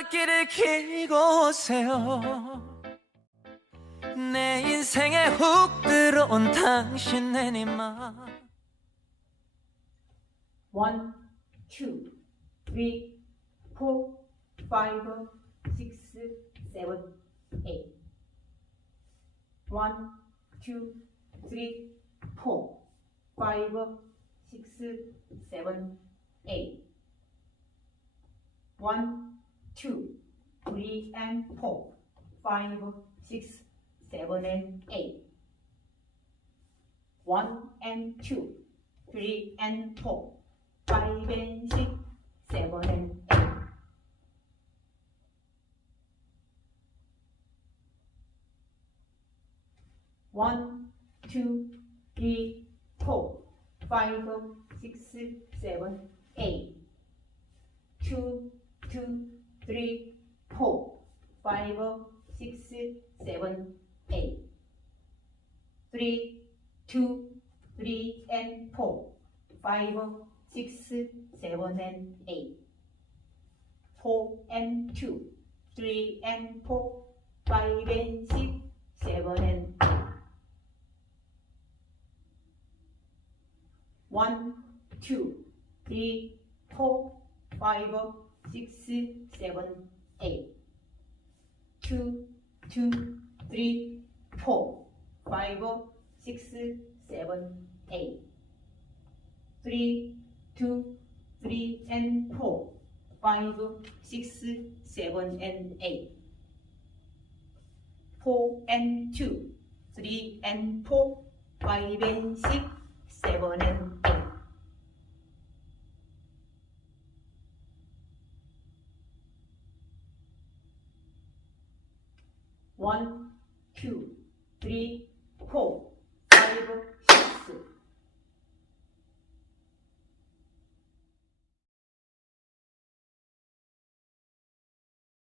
깜빡이를 켜고 오세요. 내 인생에 훅 들어온 당신 내니마. 1, 2, 3, 4, 5, 6, 7, 8. 1, 2, 3, 4, 5, 6, 7, 8. 1, 2, 3 and 4, 5, 6, 7 and 8. 1 and 2, 3 and 4, 5 and 6, 7 and 8. 1, 2, 3, 4, 5, 6, 7, 8. 2, 2, 3, 4, 5, 6, 7, 8. 3, 2, 3 and 4, 5, 6, 7 and 8. 4 and 2, 3 and 4, 5 and 6, 7 and 8. 1, 2, 3, 4, 5, 6, 7, 8. 2, 2, 3, 4, 5, 6, 7, 8. 3, 2, 3 and 4, 5, 6, 7 and 8. 4 and 2, 3 and 4, 5 and 6, 7 and 8. 1, 2, 3, 4,